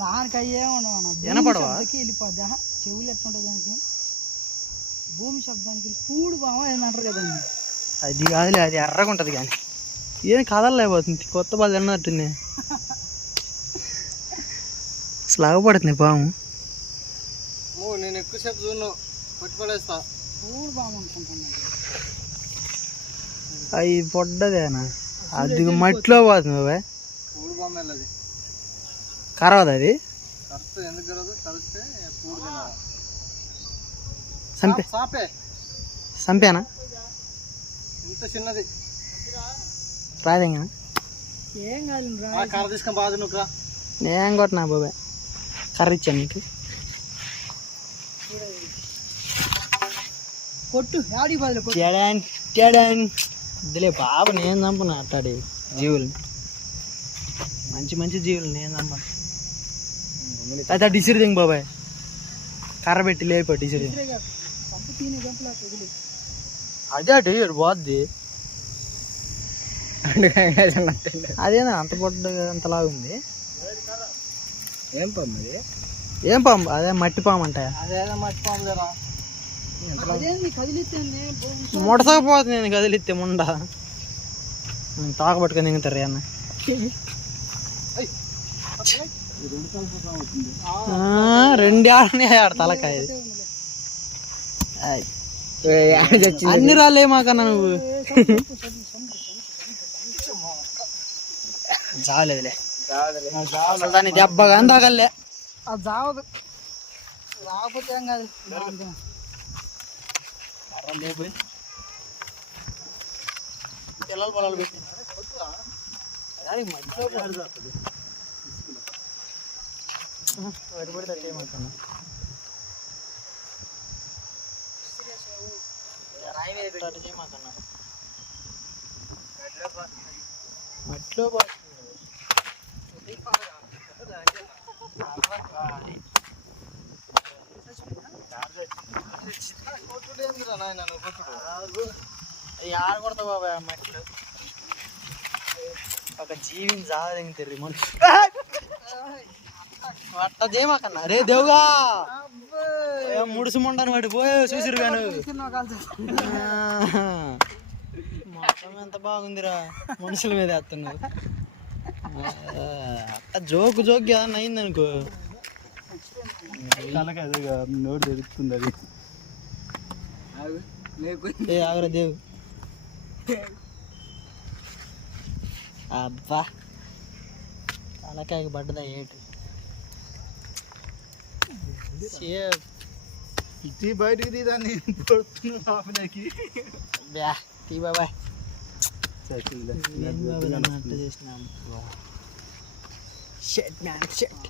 దానికి అయ్యే ఉండవు వెళ్ళిపోద్ది. చెవులు ఎట్టుంటాయి దానికి, భూమి శబ్దానికి పూడు బాగా ఏంటంటారు కదండి. అది కాదులే, అది ఎర్రగా ఉంటుంది కానీ ఏం కదలలేకపోతుంది. కొత్త బాగా తిన్నట్టుంది. అసలు ఆగపడుతుంది పాము. నేను ఎక్కువసేపు చూడను, పట్టుపడేస్తా. పూడు బాగా అనుకుంటున్నాను. అవి పొడ్డదేనా, అది మట్టిలో పోతుంది బాబాయ్. పూడు బామ్మ అది కరవదు. అది కరెక్ట్ ఎందుకు కరవదు, కలిస్తే పూడు చంపే సాపే చంపేనా? ఇంత చిన్నది రాదేంగా. ఏం కాదు, కర్ర తీసుకొని బాధ నువ్వురా. నేను కొట్టినా బాబాయ్, కర్ర ఇచ్చాను నీకు. కొట్టు ఆడి బదులు ఇదిలే బాబు, నేను చంపను అట్టాడి జీవులు, మంచి మంచి జీవులు నేను చంపను. అయితే డిసిరి దింగ్ బాబాయ్, కర్ర పెట్టి లేపో డిసిరి. అదే అటు ఇటు పోద్ది. అదేనా అంత పొడ్డు అంతలాగుంది. ఏం పాము అది? ఏం పాము? అదే మట్టి పాము అంట. అదేదో మట్టి పాము కదా. ముడసకపోతుంది నేను కదిలిస్తే ముండ తాక పట్టుకొని దిగుతారు అన్న. రెండు ఆడనే ఆడ తలకాయ. అన్ని రాలే మాకన్నా నువ్వు. చాలేదులే, దాన్ని దెబ్బగా తాగలే. అది చావదు, రాకపోతే ఏం కాదు. పిల్లలు పొలాలు పెట్టి పడితే చేయమంటున్నా. చేయమాకన్నా మట్లో ఆడ కొడతా బాబాయ్. మట్లో ఒక జీవిని జాదగితే మనుషు అట్ట చేయమాకన్నా. రే దేవుగా ముడుసు మొండని వాడి పోయే చూసిరు గాను. మొత్తం ఎంత బాగుందిరా, మనుషుల మీద వేస్తున్నావు. అట్ట జోకు జోక్ ఏదన్నా అయిందనుకో నోరు తెరుస్తుంది అది. ఆగరా దేవు. అబ్బా తలకాయకి పడ్డదా ఏటు. బయటికి తీదాన్ని పడుతున్నాకి. బ్యా తీ బాబాయ్. అట్ట చేసినా షెట్ మ్యాన్ షెట్.